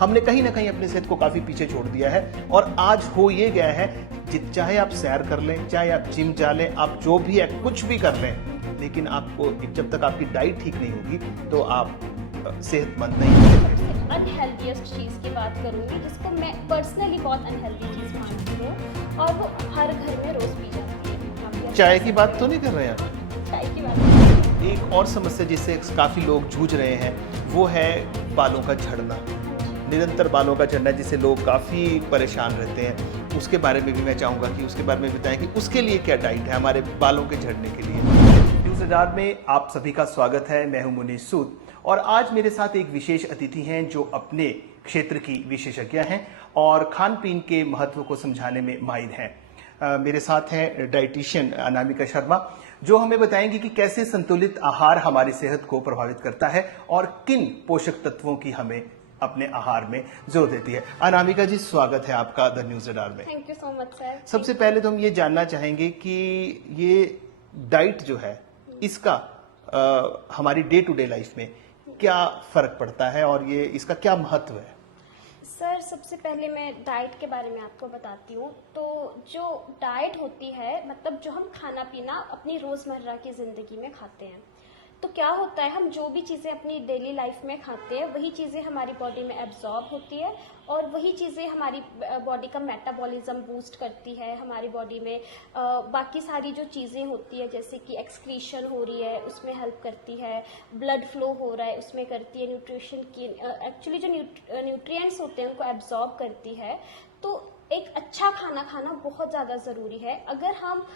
हमने कहीं ना कहीं अपनी सेहत को काफी पीछे छोड़ दिया है। और आज हो ये गया है, चाहे आप सैर कर लें, चाहे आप जिम जा लें, आप जो भी है कुछ भी कर लें, लेकिन आपको जब तक आपकी डाइट ठीक नहीं होगी तो आप सेहतमंद नहीं होंगे। अनहेल्दीएस्ट चीज़ की बात करूँगी जिसको मैं पर्सनली बहुत अनहेल्दी चीज़ मानती हूँ और वो हर घर में रोज़ पी जाती है। चाय की बात तो नहीं कर रहे हैं आप? चाय की बात। एक और समस्या जिससे काफ़ी लोग जूझ रहे हैं वो है बालों का झड़ना, निरंतर बालों का झड़ना, जिससे लोग काफ़ी परेशान रहते हैं। उसके बारे में भी मैं चाहूँगा कि उसके बारे में बताएं कि उसके लिए क्या डाइट है हमारे बालों के झड़ने के लिए। न्यूज़ अडार में आप सभी का स्वागत है। मैं हूं मुनीश सूद और आज मेरे साथ एक विशेष अतिथि हैं जो अपने क्षेत्र की विशेषज्ञ हैं और खान पीन के महत्व को समझाने में माहिर हैं। मेरे साथ हैं डाइटिशियन अनामिका शर्मा, जो हमें बताएंगी कि कैसे संतुलित आहार हमारी सेहत को प्रभावित करता है और किन पोषक तत्वों की हमें अपने आहार में जोर देती है। अनामिका जी, स्वागत है आपका द न्यूज़ अडार में। Thank you so much sir. सबसे पहले तो हम ये जानना चाहेंगे कि ये डाइट जो है इसका हमारी डे टू डे लाइफ में क्या फर्क पड़ता है और ये इसका क्या महत्व है? सर सबसे पहले मैं डाइट के बारे में आपको बताती हूँ। तो जो डाइट होती है मतलब जो हम खाना पीना अपनी रोज़मर्रा की ज़िंदगी में खाते हैं, तो क्या होता है हम जो भी चीज़ें अपनी डेली लाइफ में खाते हैं वही चीज़ें हमारी बॉडी में एब्जॉर्ब होती है और वही चीज़ें हमारी बॉडी का मेटाबॉलिज्म बूस्ट करती है। हमारी बॉडी में बाकी सारी जो चीज़ें होती है जैसे कि एक्सक्रीशन हो रही है उसमें हेल्प करती है, ब्लड फ्लो हो रहा है उसमें करती है, न्यूट्रिशन की एक्चुअली जो न्यूट्रिएंट्स होते हैं उनको एब्जॉर्ब करती है। तो एक अच्छा खाना खाना बहुत ज़्यादा ज़रूरी है। अगर हम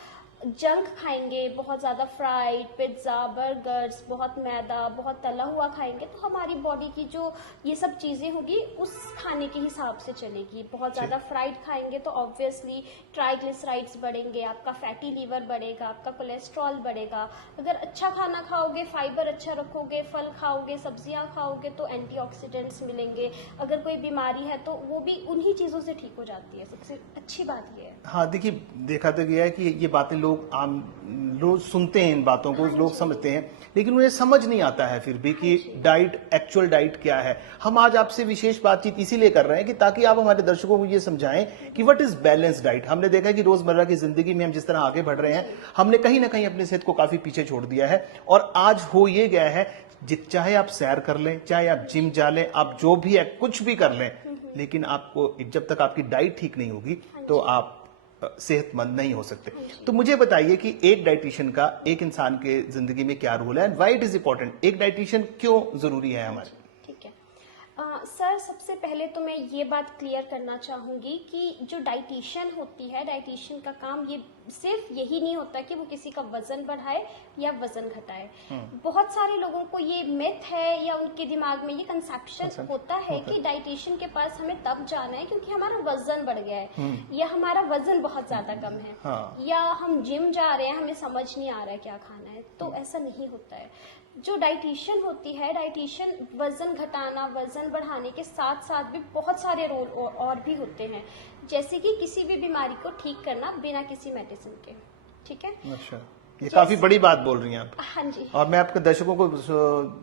जंक खाएंगे, बहुत ज़्यादा फ्राइड, पिज्ज़ा, बर्गर्स, बहुत मैदा, बहुत तला हुआ खाएंगे तो हमारी बॉडी की जो ये सब चीज़ें होगी उस खाने के हिसाब से चलेगी। बहुत ज़्यादा फ्राइड खाएंगे तो ऑब्वियसली ट्राइग्लिसराइड्स बढ़ेंगे, आपका फैटी लीवर बढ़ेगा, आपका कोलेस्ट्रॉल बढ़ेगा। अगर अच्छा खाना खाओगे, फाइबर अच्छा रखोगे, फल खाओगे, सब्जियां खाओगे तो एंटीऑक्सीडेंट्स मिलेंगे। अगर कोई बीमारी है तो वो भी उन्हीं चीज़ों से ठीक हो जाती है। सबसे अच्छी बात ये है। हाँ, देखिए, देखा तो गया है कि ये बातें लोग रोज सुनते हैं, इन बातों को लोग समझते हैं, लेकिन उन्हें समझ नहीं आता है फिर भी कि डाइट, एक्चुअल डाइट क्या है। हम आज आपसे विशेष बातचीत इसीलिए कर रहे हैं कि ताकि आप हमारे दर्शकों को ये समझाएं कि व्हाट इज बैलेंस डाइट। हमने देखा है कि रोजमर्रा की जिंदगी में हम जिस तरह आगे बढ़ रहे हैं, हमने कहीं ना कहीं अपनी सेहत को काफी पीछे छोड़ दिया है। और आज हो ये गया है, चाहे आप सैर कर लें, चाहे आप जिम जा लें, आप जो भी है कुछ भी कर लें, लेकिन आपको जब तक आपकी डाइट ठीक नहीं होगी तो आप सेहतमंद नहीं हो सकते। तो मुझे बताइए कि एक डाइटिशियन का एक इंसान के जिंदगी में क्या रोल है and why it is important. एक डाइटिशियन क्यों जरूरी है हमारे? ठीक है सर, सबसे पहले तो मैं ये बात क्लियर करना चाहूँगी कि जो डाइटिशियन होती है, डाइटिशियन का काम ये सिर्फ यही नहीं होता कि वो किसी का वजन बढ़ाए या वजन घटाए। बहुत सारे लोगों को ये मिथ है या उनके दिमाग में ये कंसेप्शन होता है कि डाइटिशियन के पास हमें तब जाना है क्योंकि हमारा वजन बढ़ गया है या हमारा वजन बहुत ज्यादा कम है या हम जिम जा रहे हैं, हमें समझ नहीं आ रहा है क्या खाना है। तो ऐसा नहीं होता है। जो डाइटिशियन होती है, डाइटिशियन वजन घटाना, वजन बढ़ाने के साथ साथ भी बहुत सारे रोल और भी होते हैं, जैसे कि किसी भी बीमारी को ठीक करना बिना किसी मेडिसिन के। ठीक है? अच्छा, ये काफी बड़ी बात बोल रही हैं आप। हाँ जी। और मैं आपके दर्शकों को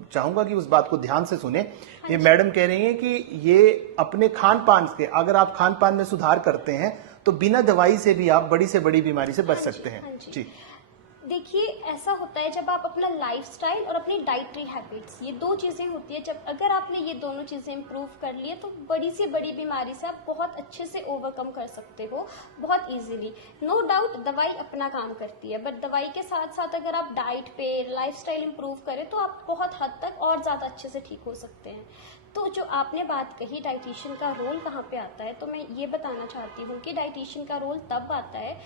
चाहूंगा कि उस बात को ध्यान से सुने। ये मैडम कह रही हैं कि ये अपने खान पान के, अगर आप खान पान में सुधार करते हैं तो बिना दवाई से भी आप बड़ी से बड़ी बीमारी से बच सकते हैं। जी, देखिए, ऐसा होता है जब आप अपना लाइफस्टाइल और अपनी डाइटरी हैबिट्स, ये दो चीज़ें होती है, जब अगर आपने ये दोनों चीज़ें इंप्रूव कर लिए तो बड़ी से बड़ी बीमारी से आप बहुत अच्छे से ओवरकम कर सकते हो, बहुत इजीली। नो डाउट दवाई अपना काम करती है, बट दवाई के साथ साथ अगर आप डाइट पे लाइफस्टाइल इंप्रूव करें तो आप बहुत हद तक और ज़्यादा अच्छे से ठीक हो सकते हैं। तो जो आपने बात कही डाइटिशियन का रोल कहाँ पे आता है, तो मैं ये बताना चाहती हूँ कि डाइटिशियन का रोल तब आता है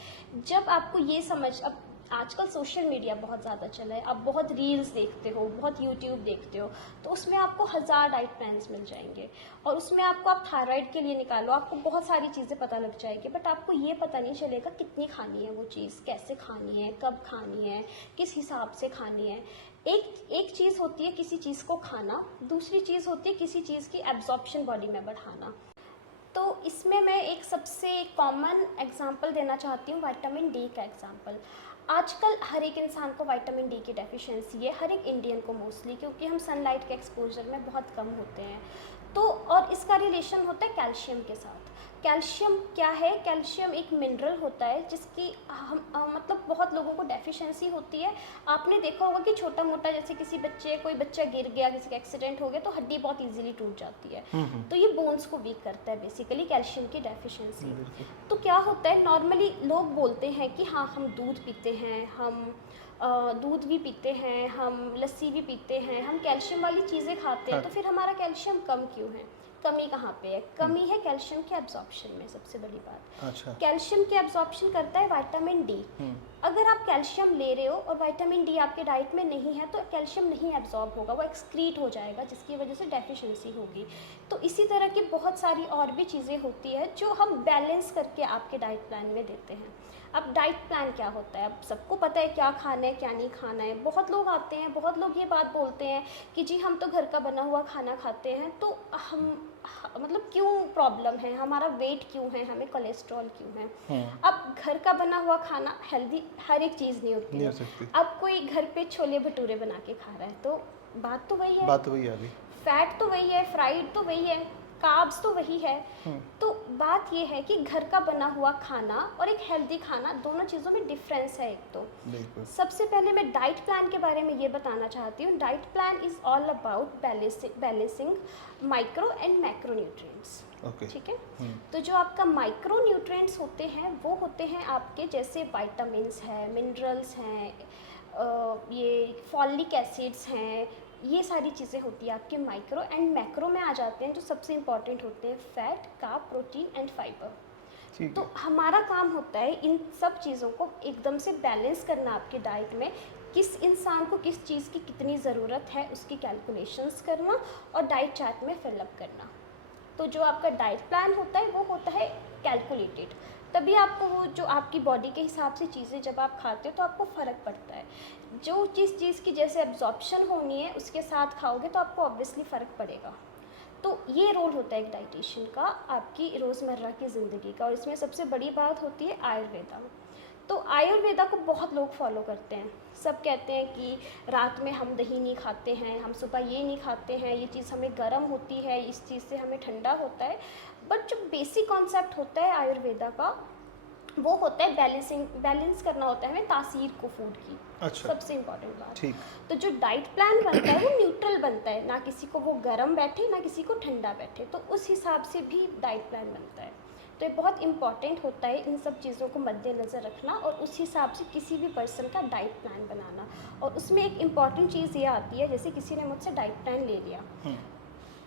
जब आपको ये समझ, अब आजकल सोशल मीडिया बहुत ज़्यादा चला है, आप बहुत रील्स देखते हो, बहुत यूट्यूब देखते हो, तो उसमें आपको 1000 डाइट प्लान्स मिल जाएंगे और उसमें आपको, आप थायराइड के लिए निकालो, आपको बहुत सारी चीज़ें पता लग जाएगी, बट आपको ये पता नहीं चलेगा कितनी खानी है वो चीज़, कैसे खानी है, कब खानी है, किस हिसाब से खानी है। एक चीज़ होती है किसी चीज़ को खाना, दूसरी चीज़ होती है किसी चीज़ की एब्जॉर्प्शन बॉडी में बढ़ाना। तो इसमें मैं एक सबसे कॉमन एग्जांपल देना चाहती हूँ, विटामिन डी का एग्जांपल। आजकल हर एक इंसान को विटामिन डी की डेफिशिएंसी है, हर एक इंडियन को मोस्टली, क्योंकि हम सनलाइट के एक्सपोजर में बहुत कम होते हैं। तो और इसका रिलेशन होता है कैल्शियम के साथ। कैल्शियम क्या है? कैल्शियम एक मिनरल होता है जिसकी मतलब बहुत लोगों को डेफिशिएंसी होती है। आपने देखा होगा कि छोटा मोटा जैसे कोई बच्चा गिर गया, किसी का एक्सीडेंट हो गया तो हड्डी बहुत इजीली टूट जाती है। तो ये बोन्स को वीक करता है बेसिकली कैल्शियम की डेफिशिएंसी। तो क्या होता है, नॉर्मली लोग बोलते हैं कि हाँ हम दूध पीते हैं, हम दूध भी पीते हैं, हम लस्सी भी पीते हैं, हम कैल्शियम वाली चीज़ें खाते हैं, तो फिर हमारा कैल्शियम कम क्यों है? कमी कहाँ पे है? कमी है कैल्शियम के एब्जॉर्प्शन में। सबसे बड़ी बात, अच्छा, कैल्शियम के एब्जॉर्प्शन करता है विटामिन डी। अगर आप कैल्शियम ले रहे हो और विटामिन डी आपके डाइट में नहीं है तो कैल्शियम नहीं एब्जॉर्ब होगा, वो एक्सक्रीट हो जाएगा, जिसकी वजह से डेफिशिएंसी होगी। तो इसी तरह की बहुत सारी और भी चीज़ें होती है जो हम बैलेंस करके आपके डाइट प्लान में देते हैं। अब डाइट प्लान क्या होता है? अब सबको पता है क्या खाना है क्या नहीं खाना है। बहुत लोग आते हैं, बहुत लोग ये बात बोलते हैं कि जी हम तो घर का बना हुआ खाना खाते हैं, तो हम मतलब क्यों प्रॉब्लम है, हमारा वेट क्यों है, हमें कोलेस्ट्रॉल क्यों है? अब घर का बना हुआ खाना हेल्दी हर एक चीज़ नहीं होती है। अब कोई घर पे छोले भटूरे बना के खा रहा है तो बात तो वही है, अभी फैट तो वही है, फ्राइड तो वही है, कार्ब्स तो वही है। तो बात ये है कि घर का बना हुआ खाना और एक हेल्दी खाना, दोनों चीज़ों में डिफरेंस है। एक तो सबसे पहले मैं डाइट प्लान के बारे में ये बताना चाहती हूँ। Diet plan is all about balancing micro and macro nutrients. ठीक है। तो जो आपका माइक्रो न्यूट्रिएंट्स होते हैं वो होते हैं आपके जैसे वाइटामिन्स हैं, मिनरल्स हैं, ये फॉलिक एसिड्स हैं, ये सारी चीज़ें होती है आपके माइक्रो। एंड मैक्रो में आ जाते हैं जो सबसे इंपॉर्टेंट होते हैं fat, carb, protein and fibre. तो हमारा काम होता है इन सब चीज़ों को एकदम से बैलेंस करना आपके डाइट में। किस इंसान को किस चीज़ की कितनी ज़रूरत है उसकी कैलकुलेशंस करना और डाइट चार्ट में फिलअप करना। तो जो आपका डाइट प्लान होता है वो होता है कैलकुलेटेड, तभी आपको वो जो आपकी बॉडी के हिसाब से चीज़ें जब आप खाते हो तो आपको फ़र्क पड़ता है। जो चीज़ की जैसे एब्जॉर्प्शन होनी है उसके साथ खाओगे तो आपको ऑब्वियसली फ़र्क पड़ेगा। तो ये रोल होता है एक डाइटिशियन का आपकी रोज़मर्रा की ज़िंदगी का। और इसमें सबसे बड़ी बात होती है आयुर्वेदा। तो आयुर्वेदा को बहुत लोग फॉलो करते हैं। सब कहते हैं कि रात में हम दही नहीं खाते हैं, हम सुबह ये नहीं खाते हैं, ये चीज़ हमें गर्म होती है, इस चीज़ से हमें ठंडा होता है। बट जो बेसिक कॉन्सेप्ट होता है आयुर्वेदा का वो होता है बैलेंस करना होता है हमें तासीर को फूड की। अच्छा। सबसे इम्पॉर्टेंट बात। ठीक। तो जो डाइट प्लान बनता है वो न्यूट्रल बनता है, ना किसी को वो गर्म बैठे ना किसी को ठंडा बैठे, तो उस हिसाब से भी डाइट प्लान बनता है। तो ये बहुत इंपॉर्टेंट होता है इन सब चीज़ों को मद्देनज़र रखना और उस हिसाब से किसी भी पर्सन का डाइट प्लान बनाना। और उसमें एक इम्पॉर्टेंट चीज़ ये आती है, जैसे किसी ने मुझसे डाइट प्लान ले लिया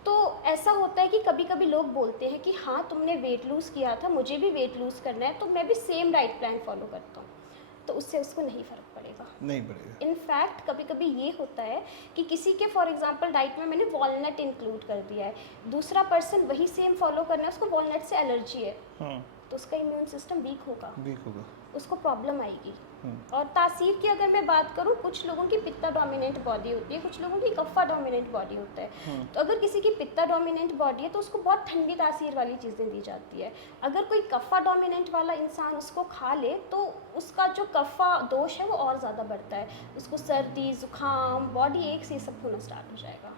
तो ऐसा होता है कि कभी कभी लोग बोलते हैं कि हाँ तुमने वेट लूज़ किया था, मुझे भी वेट लूज़ करना है, तो मैं भी सेम डाइट प्लान फॉलो करता हूँ। तो उससे उसको नहीं फ़र्क पड़ेगा। इनफैक्ट कभी कभी ये होता है कि किसी के फॉर एग्जांपल डाइट में मैंने वॉलनट इंक्लूड कर दिया है, दूसरा पर्सन वही सेम फॉलो करना है, उसको वॉलनट से एलर्जी है, तो उसका इम्यून सिस्टम वीक होगा, उसको प्रॉब्लम आएगी। और तासीर की अगर मैं बात करूँ, कुछ लोगों की पित्ता डोमिनेंट बॉडी होती है, कुछ लोगों की कफ़ा डोमिनेंट बॉडी होता है। तो अगर किसी की पित्ता डोमिनेंट बॉडी है तो उसको बहुत ठंडी तासीर वाली चीज़ें दी जाती है। अगर कोई कफ़ा डोमिनेंट वाला इंसान उसको खा ले तो उसका जो कफ़ा दोष है वो और ज़्यादा बढ़ता है, उसको सर्दी, ज़ुकाम, बॉडी एक से सब होना स्टार्ट हो जाएगा।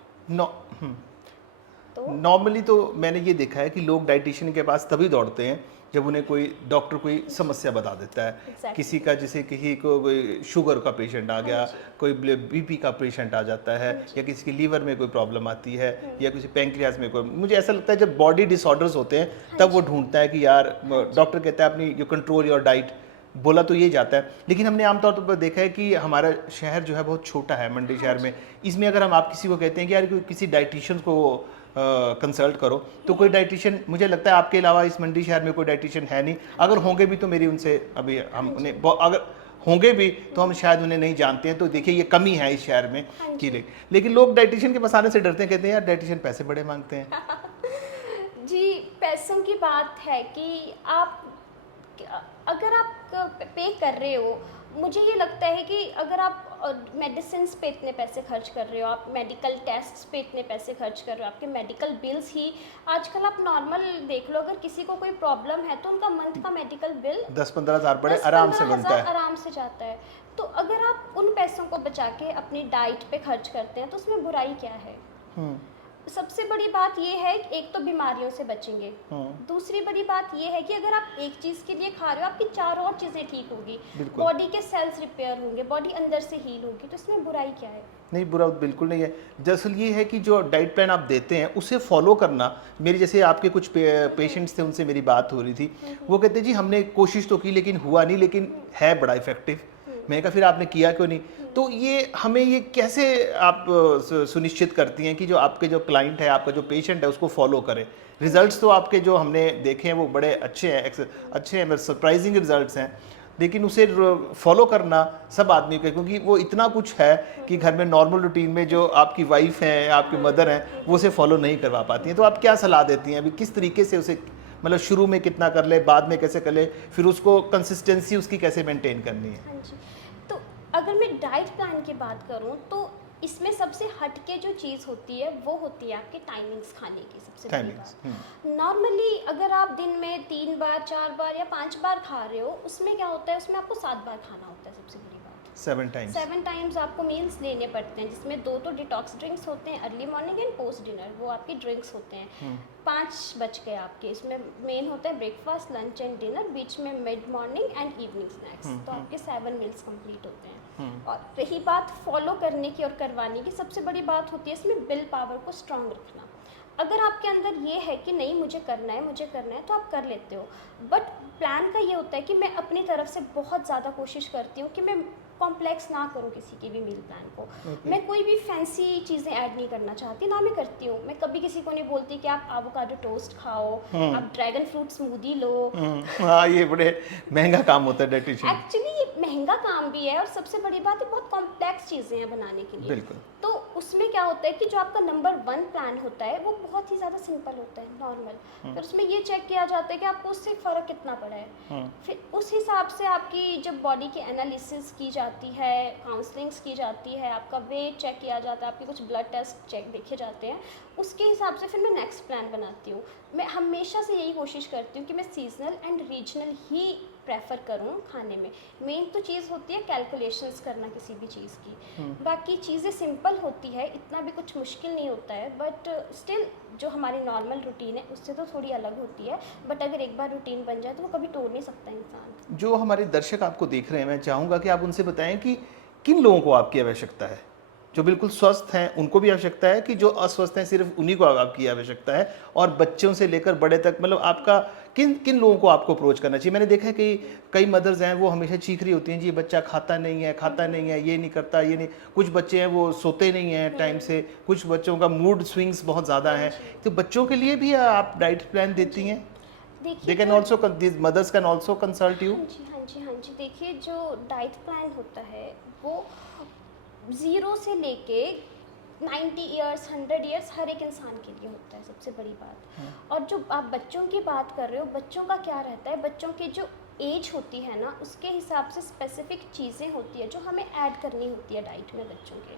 नॉर्मली तो मैंने ये देखा है कि लोग डाइटिशियन के पास तभी दौड़ते हैं जब उन्हें कोई डॉक्टर कोई समस्या बता देता है। exactly. किसी का जैसे किसी को कोई शुगर का पेशेंट आ गया, कोई बीपी का पेशेंट आ जाता है, या किसी की लीवर में कोई प्रॉब्लम आती है, या किसी पैंक्रियाज में कोई, मुझे ऐसा लगता है जब बॉडी डिसऑर्डर्स होते हैं तब वो ढूंढता है कि यार डॉक्टर कहता है अपनी यू कंट्रोल योर डाइट, बोला तो ये जाता है। लेकिन हमने आमतौर पर देखा है कि हमारा शहर जो है बहुत छोटा है, मंडी शहर में, इसमें अगर हम आप किसी को कहते हैं कि यार किसी डाइटिशियन को कंसल्ट करो, तो कोई डाइटिशियन, मुझे लगता है आपके अलावा इस मंडी शहर में कोई डाइटिशियन है नहीं। अगर होंगे भी तो मेरी उनसे अभी हम उन्हें, अगर होंगे भी तो हम शायद उन्हें नहीं जानते हैं। तो देखिए ये कमी है इस शहर में कि लेकिन लोग डाइटिशियन के पास आने से डरते हैं, कहते हैं यार डाइटिशियन पैसे बड़े मांगते हैं। जी, पैसों की बात है कि आप अगर आप पे कर रहे हो, मुझे ये लगता है कि अगर आप मेडिसिन पे इतने पैसे खर्च कर रहे हो, आप मेडिकल टेस्ट्स पे इतने पैसे खर्च कर रहे हो, आपके मेडिकल बिल्स ही आजकल आप नॉर्मल देख लो, अगर किसी को कोई प्रॉब्लम है तो उनका मंथ का मेडिकल बिल 10-15 हज़ार बड़े आराम से बनता है, आराम से जाता है। तो अगर आप उन पैसों को बचा के अपनी डाइट पे खर्च करते हैं तो उसमें बुराई क्या है? सबसे बड़ी बात ये है कि एक तो बीमारियों से बचेंगे। हाँ। दूसरी बड़ी बात ये है कि अगर आप एक चीज़ के लिए खा रहे हो, आपकी 4 और चीज़ें ठीक होगी। बिल्कुल। बॉडी के सेल्स रिपेयर होंगे, बॉडी अंदर से हील होगी, तो इसमें बुराई क्या है? नहीं, बुरा बिल्कुल नहीं है। दरअसल ये है कि जो डाइट प्लान आप देते हैं उसे फॉलो करना, मेरी जैसे आपके कुछ पेशेंट्स थे उनसे मेरी बात हो रही थी, वो कहते जी हमने कोशिश तो की लेकिन हुआ नहीं, लेकिन है बड़ा इफेक्टिव। मैंने कहा फिर आपने किया क्यों नहीं? तो ये हमें ये कैसे आप सुनिश्चित करती हैं कि जो आपके जो क्लाइंट है, आपका जो पेशेंट है उसको फॉलो करे? रिजल्ट्स तो आपके जो हमने देखे हैं वो बड़े अच्छे हैं, अच्छे हैं, सरप्राइजिंग रिजल्ट्स हैं, लेकिन उसे फॉलो करना सब आदमी का, क्योंकि वो इतना कुछ है कि घर में नॉर्मल रूटीन में जो आपकी वाइफ हैं, आपकी मदर हैं, वो उसे फॉलो नहीं करवा पाती हैं। तो आप क्या सलाह देती हैं अभी किस तरीके से उसे, मतलब शुरू में कितना कर ले, बाद में कैसे कर ले, फिर उसको कंसिस्टेंसी उसकी कैसे मेंटेन करनी है? हाँ जी। तो अगर मैं डाइट प्लान की बात करूँ तो इसमें सबसे हटके जो चीज़ होती है वो होती है आपके टाइमिंग्स खाने की। सबसे बड़ी टाइमिंग्स। बात, नॉर्मली अगर आप दिन में 3 बार 4 बार या 5 बार खा रहे हो, उसमें क्या होता है, उसमें आपको 7 बार खाना होता है। सबसे बड़ी बात, 7 टाइम्स। 7 टाइम्स आपको मील्स लेने पड़ते हैं, जिसमें 2 तो डिटॉक्स ड्रिंक्स होते हैं, early morning and post dinner, वो आपके ड्रिंक्स होते हैं। 5 बच गए आपके, इसमें मेन होता है ब्रेकफास्ट, लंच एंड डिनर, बीच में mid morning and evening snacks, तो आपके 7 मील्स कंप्लीट होते हैं। और रही बात फॉलो करने की और करवाने की, सबसे बड़ी बात होती है इसमें विल पावर को स्ट्रांग रखना। अगर आपके अंदर ये है कि नहीं मुझे करना है, मुझे करना है, तो आप कर लेते हो। बट प्लान का ये होता है कि मैं अपनी तरफ से बहुत ज़्यादा कोशिश करती हूँ कि मैं कॉम्प्लेक्स ना करूँ किसी के भी मील प्लान को। मैं कोई भी फैंसी चीज़ें ऐड नहीं करना चाहती, ना मैं करती हूँ। मैं कभी किसी को नहीं बोलती कि आप एवोकाडो टोस्ट खाओ, आप ड्रैगन फ्रूट स्मूदी लो। हाँ, ये बड़े महंगा काम होता है डाइटिशियन। एक्चुअली ये महंगा काम भी है और सबसे बड़ी बात है बहुत कॉम्प्लेक्स चीज़ें हैं बनाने के लिए। बिल्कुल। तो उसमें क्या होता है कि जो आपका नंबर 1 प्लान होता है वो बहुत ही ज़्यादा सिंपल होता है, नॉर्मल। फिर उसमें ये चेक किया जाता है कि आपको उससे फ़र्क कितना पड़ा है। फिर उस हिसाब से आपकी जब बॉडी की एनालिसिस की जाती है, काउंसलिंग्स की जाती है, आपका वेट चेक किया जाता है, आपके कुछ ब्लड टेस्ट चेक देखे जाते हैं, उसके हिसाब से फिर मैं नेक्स्ट प्लान बनाती हूँ। मैं हमेशा से यही कोशिश करती हूँ कि मैं seasonal and regional he prefer करूँ खाने में। मेन तो चीज़ होती है कैलकुलेशंस करना किसी भी चीज़ की। बाकी चीज़ें सिंपल होती है, इतना भी कुछ मुश्किल नहीं होता है, बट स्टिल जो हमारी नॉर्मल रूटीन है उससे तो थोड़ी अलग होती है। बट अगर एक बार रूटीन बन जाए तो वो कभी तोड़ नहीं सकता इंसान। जो हमारे दर्शक आपको देख रहे हैं, मैं चाहूँगा कि आप उनसे बताएं कि किन लोगों को आपकी आवश्यकता है। जो बिल्कुल स्वस्थ हैं उनको भी आवश्यकता है, कि जो अस्वस्थ हैं सिर्फ उन्हीं को आपकी आवश्यकता है, और बच्चों से लेकर बड़े तक, मतलब आपका किन किन लोगों को आपको अप्रोच करना चाहिए? मैंने देखा है कि कई मदर्स हैं वो हमेशा चीख रही होती हैं, जी बच्चा खाता नहीं है, खाता नहीं है, ये नहीं करता, ये नहीं। कुछ बच्चे हैं वो सोते नहीं हैं टाइम से, कुछ बच्चों का मूड स्विंग्स बहुत ज़्यादा है। तो बच्चों के लिए भी आप डाइट प्लान देती हैं? They can also, these mothers can also consult you? हाँ जी, हाँ जी, हाँ जी। देखिए जो डाइट प्लान होता है वो 0 से लेके 90 ईयर्स 100 ईयर्स हर एक इंसान के लिए होता है, सबसे बड़ी बात। और जो आप बच्चों की बात कर रहे हो, बच्चों का क्या रहता है, बच्चों की जो एज होती है ना उसके हिसाब से स्पेसिफिक चीज़ें होती है जो हमें ऐड करनी होती है डाइट में बच्चों के।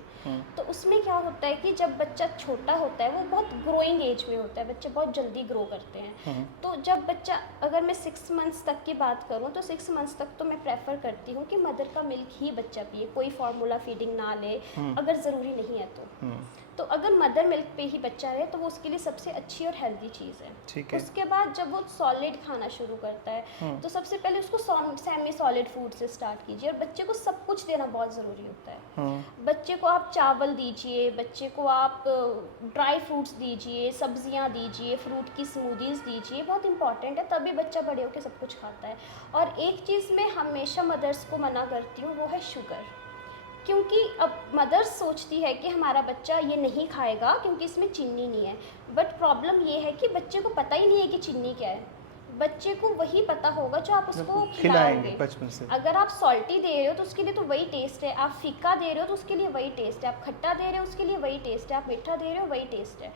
तो उसमें क्या होता है कि जब बच्चा छोटा होता है वो बहुत ग्रोइंग एज में होता है, बच्चे बहुत जल्दी ग्रो करते हैं। तो जब बच्चा, अगर मैं 6 मंथ्स तक की बात करूँ तो 6 मंथ्स तक तो मैं प्रेफर करती हूँ कि मदर का मिल्क ही बच्चा पिए, कोई फार्मूला फीडिंग ना ले अगर ज़रूरी नहीं है तो अगर मदर मिल्क पे ही बच्चा रहे तो वो उसके लिए सबसे अच्छी और हेल्दी चीज़ है। ठीक है। उसके बाद जब वो सॉलिड खाना शुरू करता है तो सबसे पहले उसको सेमी सॉलिड फूड से स्टार्ट कीजिए, और बच्चे को सब कुछ देना बहुत ज़रूरी होता है। बच्चे को आप चावल दीजिए, बच्चे को आप ड्राई फ्रूट्स दीजिए, सब्जियां दीजिए, फ्रूट की स्मूदीज़ दीजिए, बहुत इंपॉर्टेंट है, तभी बच्चा बड़े होकर सब कुछ खाता है। और एक चीज़ मैं हमेशा मदर्स को मना करती हूँ, वो है शुगर। क्योंकि अब मदर्स सोचती है कि हमारा बच्चा ये नहीं खाएगा क्योंकि इसमें चीनी नहीं है, बट प्रॉब्लम ये है कि बच्चे को पता ही नहीं है कि चीनी क्या है। बच्चे को वही पता होगा जो आप उसको खिलाएंगे बचपन से। अगर आप सॉल्टी दे रहे हो तो उसके लिए तो वही टेस्ट है, आप फीका दे रहे हो तो उसके लिए वही टेस्ट है, आप खट्टा दे रहे हो उसके लिए वही टेस्ट है, आप मीठा दे रहे हो वही टेस्ट है।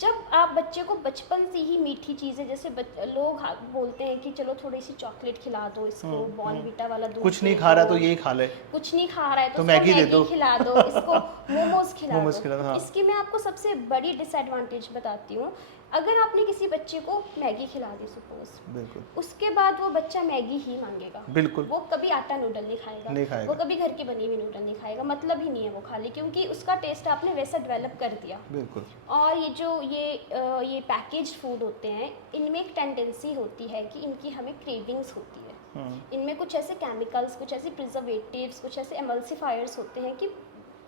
जब आप बच्चे को बचपन से ही मीठी चीज़ें, जैसे लोग बोलते हैं कि चलो थोड़ी सी चॉकलेट खिला दो इसको, बॉर्नवीटा वाला दूध, कुछ नहीं खा रहा तो यही खा ले, कुछ नहीं खा रहा है तो मैगी दे दो, खिला दो, इसको मोमोज खिला दो। हाँ। इसकी मैं आपको सबसे बड़ी डिसएडवांटेज बताती हूँ अगर आपने किसी बच्चे को मैगी खिला दी सपोज, बिल्कुल उसके बाद वो बच्चा मैगी ही मांगेगा, बिल्कुल वो कभी आटा नूडल नहीं खाएगा, नहीं खाएगा। वो कभी घर की बनी हुई नूडल नहीं खाएगा, मतलब ही नहीं है वो खा ले, क्योंकि उसका टेस्ट आपने वैसा डेवलप कर दिया। बिल्कुल और ये पैकेज्ड फूड होते हैं, इनमें एक टेंडेंसी होती है कि इनकी हमें क्रेविंग्स होती है। इनमें कुछ ऐसे केमिकल्स, कुछ ऐसे प्रिजर्वेटिव्स, कुछ ऐसे एमल्सिफायर्स होते हैं कि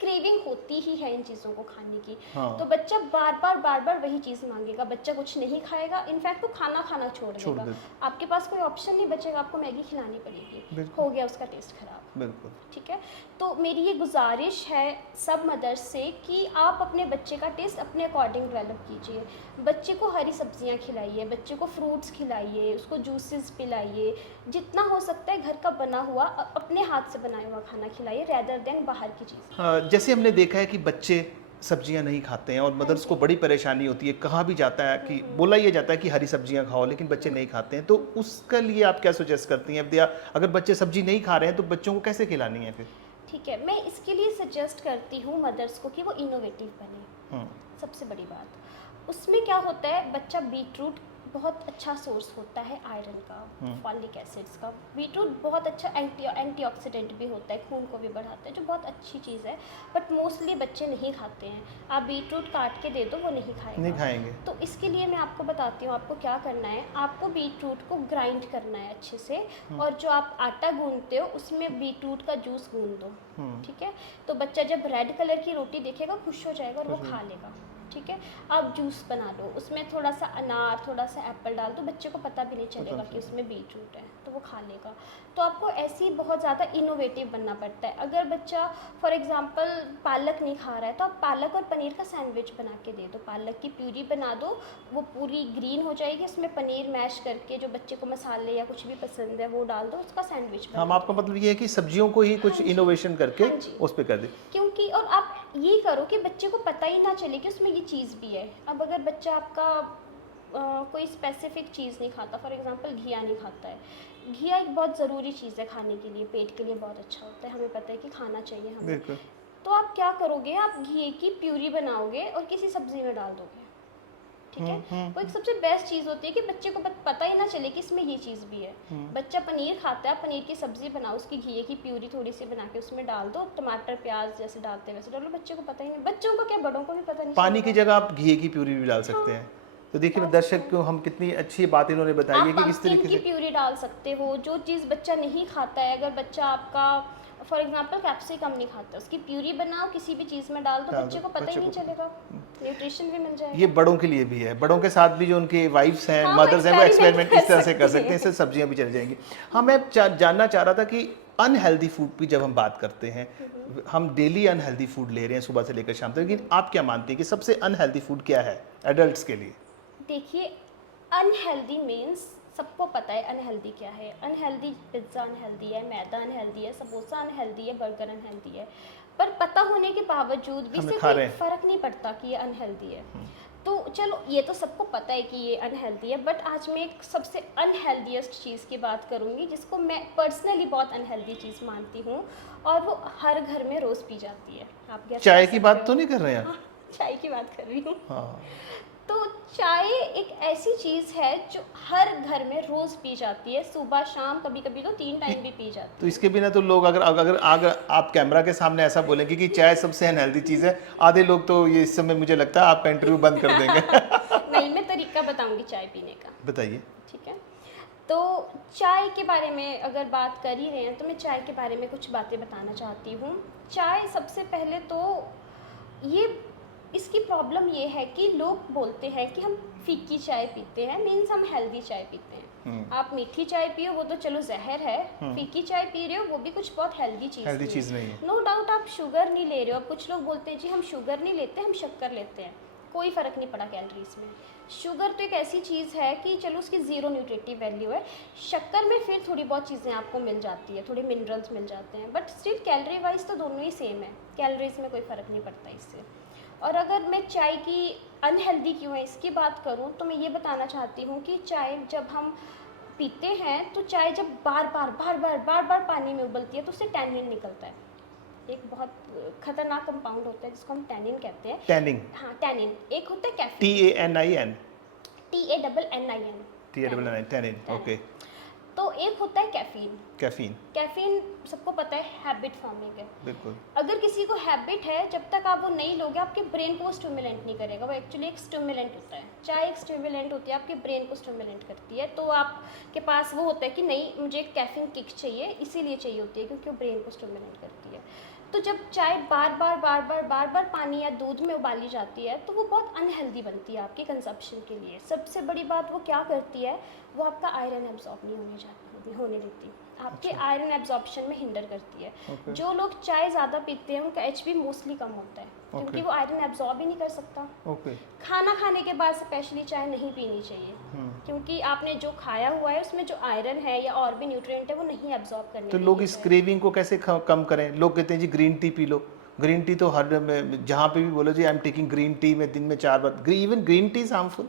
क्रेविंग होती ही है इन चीज़ों को खाने की। हाँ। तो बच्चा बार बार वही चीज़ मांगेगा, बच्चा कुछ नहीं खाएगा, इनफैक्ट वो खाना छोड़ देगा। देगा। आपके पास कोई ऑप्शन नहीं बचेगा, आपको मैगी खिलानी पड़ेगी, बिल्कुल। हो गया उसका टेस्ट खराब। बिल्कुल ठीक है, तो मेरी ये गुजारिश है सब मदर्स से कि आप अपने बच्चे का टेस्ट अपने अकॉर्डिंग डेवलप कीजिए। बच्चे को हरी सब्जियां खिलाइए, बच्चे को फ्रूट्स खिलाइए, उसको जूसेस पिलाइए, जितना हो सकता है घर का बना हुआ अपने हाथ से बनाया हुआ खाना खिलाइए रेदर देन बाहर की चीज़। जैसे हमने देखा है कि बच्चे सब्जियां नहीं खाते हैं और मदर्स को बड़ी परेशानी होती है, कहा भी जाता है कि बोला ये जाता है कि हरी सब्जियां खाओ, लेकिन बच्चे नहीं खाते हैं, तो उसके लिए आप क्या सजेस्ट करती हैं? या अगर बच्चे सब्जी नहीं खा रहे हैं तो बच्चों को कैसे खिलानी है फिर? ठीक है, मैं इसके लिए सजेस्ट करती हूँ मदर्स को कि वो इनोवेटिव बने। सबसे बड़ी बात उसमें क्या होता है, बच्चा बीटरूट बहुत अच्छा सोर्स होता है आयरन का, फॉलिक एसिड्स का। बीटरूट बहुत अच्छा एंटीऑक्सीडेंट भी होता है, खून को भी बढ़ाता है, जो बहुत अच्छी चीज़ है, बट मोस्टली बच्चे नहीं खाते हैं। आप बीटरूट काट के दे दो, वो नहीं खाएंगे। तो इसके लिए मैं आपको बताती हूँ आपको क्या करना है। आपको बीटरूट को ग्राइंड करना है अच्छे से, और जो आप आटा गूंदते हो उसमें बीटरूट का जूस गूंद दो। ठीक है, तो बच्चा जब रेड कलर की रोटी देखेगा खुश हो जाएगा और वो खा लेगा। ठीक है, आप जूस बना लो, उसमें थोड़ा सा अनार, थोड़ा सा एप्पल डाल दो, बच्चे को पता भी नहीं चलेगा कि उसमें बीटरूट है, तो वो खा लेगा। तो आपको ऐसे ही बहुत ज़्यादा इनोवेटिव बनना पड़ता है। अगर बच्चा फॉर एग्जांपल पालक नहीं खा रहा है, तो आप पालक और पनीर का सैंडविच बना के दे दो, पालक की प्यूरी बना दो, वो पूरी ग्रीन हो जाएगी, उसमें पनीर मैश करके जो बच्चे को मसाले या कुछ भी पसंद है वो डाल दो, उसका सैंडविच बना दो। आपका मतलब ये है कि सब्जियों को ही कुछ इनोवेशन करके उस पर कर दे, क्योंकि और आप ये करो कि बच्चे को पता ही ना चले कि उसमें ये चीज़ भी है। अब अगर बच्चा आपका कोई स्पेसिफिक चीज़ नहीं खाता, फॉर एग्जांपल घिया नहीं खाता है, घिया एक बहुत ज़रूरी चीज़ है खाने के लिए, पेट के लिए बहुत अच्छा होता है, हमें पता है कि खाना चाहिए हमें। तो आप क्या करोगे, आप घी की प्यूरी बनाओगे और किसी सब्जी में डाल दोगे। ठीक है, वो एक सबसे बेस्ट चीज़ होती है कि बच्चे को पता ही ना चले कि इसमें ये चीज़ भी है। बच्चा पनीर खाता है, पनीर की सब्जी बनाओ, उसकी घी की प्यूरी थोड़ी सी बना के उसमें डाल दो, टमाटर प्याज जैसे डालते हैं वैसे डालो, बच्चे को पता ही नहीं। बच्चों को क्या, बड़ों को भी पता नहीं। पानी की जगह आप घी की प्यूरी भी डाल सकते हैं। तो देखिए दर्शक को हम कितनी अच्छी बात इन्होंने बताई है कि किस तरीके से प्यूरी डाल सकते हो, जो चीज़ बच्चा नहीं खाता है। अगर बच्चा आपका फॉर एग्जांपल कैप्सिकम नहीं खाता, उसकी प्यूरी बनाओ, किसी भी चीज़ में डाल दो, बच्चे को पता ही नहीं चलेगा, न्यूट्रिशन भी मिल जाएगा। ये बड़ों के लिए भी है, बड़ों के साथ भी जो उनके वाइफ्स हैं, मदर्स हैं, वो एक्सपेरिमेंट इस तरह से कर सकते हैं, इससे सब्जियां भी चल जाएंगी। हाँ, मैं जानना चाह रहा था कि अनहेल्दी फूड की जब हम बात करते हैं, हम डेली अनहेल्दी फूड ले रहे हैं सुबह से लेकर शाम तक, लेकिन आप क्या मानते हैं कि सबसे अनहेल्दी फूड क्या है एडल्ट्स के लिए? देखिए, अनहेल्दी मीन्स सबको पता है अनहेल्दी क्या है। अनहेल्दी पिज्ज़ा अनहेल्दी है, मैदा अनहेल्दी है, समोसा अनहेल्दी है, बर्गर अनहेल्दी है, पर पता होने के बावजूद भी इससे कोई फ़र्क नहीं पड़ता कि ये अनहेल्दी है। तो चलो, ये तो सबको पता है कि ये अनहेल्दी है, बट आज मैं एक सबसे अनहेल्दीएस्ट चीज़ की बात करूँगी जिसको मैं पर्सनली बहुत अनहेल्दी चीज़ मानती हूँ, और वो हर घर में रोज़ पी जाती है। आप चाय की बात तो नहीं कर रहे हैं? हाँ, चाय की बात कर रही हूँ। हाँ। तो चाय एक ऐसी चीज़ है जो हर घर में रोज़ पी जाती है, सुबह शाम, कभी कभी तो 3 टाइम भी पी जाती है। तो इसके बिना तो लोग अगर आप कैमरा के सामने ऐसा बोलेंगे कि चाय सबसे अनहेल्दी चीज़ है, आधे लोग तो ये इस समय मुझे लगता है आपका इंटरव्यू बंद कर देंगे। नहीं, मैं तरीका बताऊंगी चाय पीने का। बताइए। ठीक है, तो चाय के बारे में अगर बात कर ही रहे हैं तो मैं चाय के बारे में कुछ बातें बताना चाहती हूँ। चाय सबसे पहले तो इसकी प्रॉब्लम ये है कि लोग बोलते हैं कि हम फीकी चाय पीते हैं, मीन्स हम हेल्दी चाय पीते हैं। आप मीठी चाय पियो वो तो चलो जहर है, फीकी चाय पी रहे हो वो भी कुछ बहुत हेल्दी चीज़ नहीं है। नो डाउट आप शुगर नहीं ले रहे हो। अब कुछ लोग बोलते हैं जी हम शुगर नहीं लेते, हम शक्कर लेते हैं, कोई फ़र्क नहीं पड़ा कैलोरीज में। शुगर तो एक ऐसी चीज़ है कि चलो उसकी ज़ीरो न्यूट्रिटिव वैल्यू है, शक्कर में फिर थोड़ी बहुत चीज़ें आपको मिल जाती है, थोड़े मिनरल्स मिल जाते हैं, बट स्टिल कैलोरी वाइज तो दोनों ही सेम है, कैलोरीज में कोई फ़र्क नहीं पड़ता इससे। और अगर मैं चाय की अनहेल्दी क्यों है इसकी बात करूं तो मैं ये बताना चाहती हूं कि चाय जब हम पीते हैं तो चाय जब बार बार पानी में उबलती है तो उससे टैनिन निकलता है, एक बहुत खतरनाक कंपाउंड होता है जिसको हम टैनिन कहते हैं। टैनिंग? हाँ, टैनिन। एक होता है caffeine, TANIN। TANNIN। TANNIN, okay. तो एक होता है कैफीन। कैफीन, कैफीन सबको पता है हैबिट फॉर्मिंग है। बिल्कुल। अगर किसी को हैबिट है, जब तक आप वो नहीं लोगे आपके ब्रेन को स्टिमुलेंट नहीं करेगा। वो एक्चुअली एक स्टिमुलेंट होता है, चाय एक स्टिमुलेंट होती है, आपके ब्रेन को स्टिमुलेंट करती है। तो आपके पास वो होता है कि नहीं मुझे एक कैफीन किक चाहिए, इसीलिए चाहिए होती है क्योंकि वो ब्रेन को स्टिमुलेंट करती है। तो जब चाय बार बार पानी या दूध में उबाली जाती है तो वो बहुत अनहेल्दी बनती है आपके कंजप्शन के लिए। सबसे बड़ी बात वो क्या करती है, वो आपका आयरन एब्जॉर्ब नहीं होने देती, आपके आयरन एब्जॉर्प्शन में हिंडर करती है। Okay. जो लोग चाय ज़्यादा पीते हैं उनका HB मोस्टली कम होता है क्योंकि Okay. वो आयरन एब्जॉर्ब ही नहीं कर सकता। ओके। खाना खाने के बाद स्पेशली चाय नहीं पीनी चाहिए क्योंकि आपने जो खाया हुआ है उसमें जो आयरन है या और भी न्यूट्रिएंट है वो नहीं एब्जॉर्ब करने तो देंगे लोग इस चाय। क्रेविंग को कैसे कम करें? लोग कहते हैं जी ग्रीन टी पी लो। ग्रीन टी तो हर जहाँ पे भी बोलो जी I am taking green tea, मैं दिन में 4 बार, even green tea is harmful.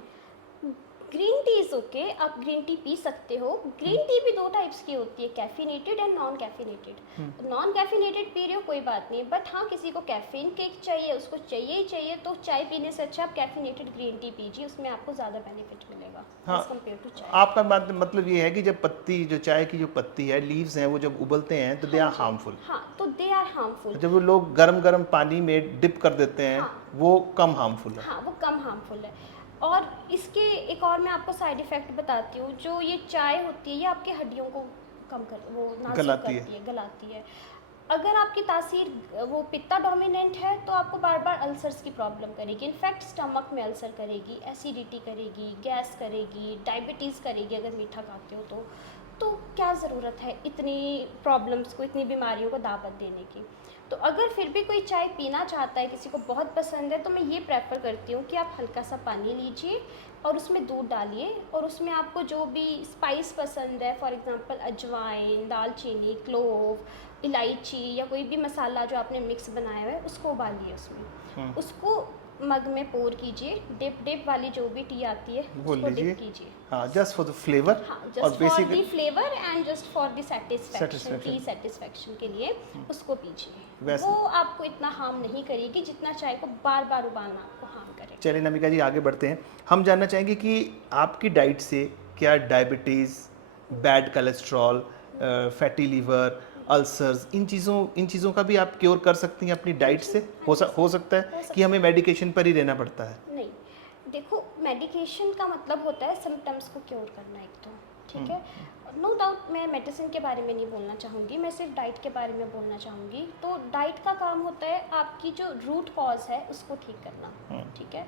Green tea is okay, आप ग्रीन टी पी सकते हो। ग्रीन टी भी 2 टाइप्स की होती है, caffeinated and non caffeinated. Non caffeinated P रहे हो कोई बात नहीं, बट हाँ किसी को कैफीन किक चाहिए, उसको चाहिए ही चाहिए, तो चाय पीने से अच्छा आप कैफिनेटेड ग्रीन टी पीजिए, उसमें आपको ज़्यादा बेनिफिट मिलेगा एज कम्पेयर टू चाय। आपका मतलब ये है कि जब पत्ती, जो चाय की जो पत्ती है, लीव्स हैं, वो जब उबलते हैं तो दे आर हार्मफुल। हाँ, तो दे आर हार्मफुल। जब वो लोग गरम गरम पानी में डिप कर देते हैं वो कम हार्मफुल है। हाँ, वो कम हार्मफुल है। और इसके एक और मैं आपको साइड इफ़ेक्ट बताती हूँ। जो ये चाय होती है ये आपकी हड्डियों को कम कर वो नाजुक गलाती करती है, गलाती है। अगर आपकी तासीर वो पित्ता डोमिनेंट है तो आपको बार बार अल्सर्स की प्रॉब्लम करेगी, इनफैक्ट स्टमक में अल्सर करेगी, एसिडिटी करेगी, गैस करेगी, डायबिटीज़ करेगी अगर मीठा खाते हो तो क्या ज़रूरत है इतनी प्रॉब्लम्स को, इतनी बीमारियों को दावत देने की। तो अगर फिर भी कोई चाय पीना चाहता है, किसी को बहुत पसंद है, तो मैं ये प्रेफर करती हूँ कि आप हल्का सा पानी लीजिए और उसमें दूध डालिए और उसमें आपको जो भी स्पाइस पसंद है, फॉर एग्जांपल अजवाइन, दालचीनी, क्लोव, इलायची या कोई भी मसाला जो आपने मिक्स बनाया हुआ है उसको उबालिए उसमें, उसको मग में पोर कीजिए। डिप वाली जो भी टी आती है वो उसको लीजिए। डिप कीजिए। हाँ, जस्ट फॉर द फ्लेवर। हाँ, और just for basic the flavour and just for the satisfaction, Satisfaction. T satisfaction के लिए उसको पीजिए। वैसे- वो आपको इतना हार्म नहीं करेगी जितना चाय को बार बार उबालना आपको हार्म करेगा। चलिए नमिका जी आगे बढ़ते हैं। हम जानना चाहेंगे कि आपकी डाइट से क्या diabetes, bad cholesterol, fatty liver, ulcers, इन चीज़ों का भी आप क्योर कर सकती हैं अपनी डाइट से? हो सकता है कि हमें मेडिकेशन पर ही रहना पड़ता है? नहीं, देखो मेडिकेशन का मतलब होता है सिम्टम्स को क्योर करना एक तो, ठीक है। नो डाउट मैं मेडिसिन के बारे में नहीं बोलना चाहूँगी, मैं सिर्फ डाइट के बारे में बोलना चाहूँगी। तो डाइट का काम होता है आपकी जो रूट कॉज है उसको ठीक करना, ठीक है।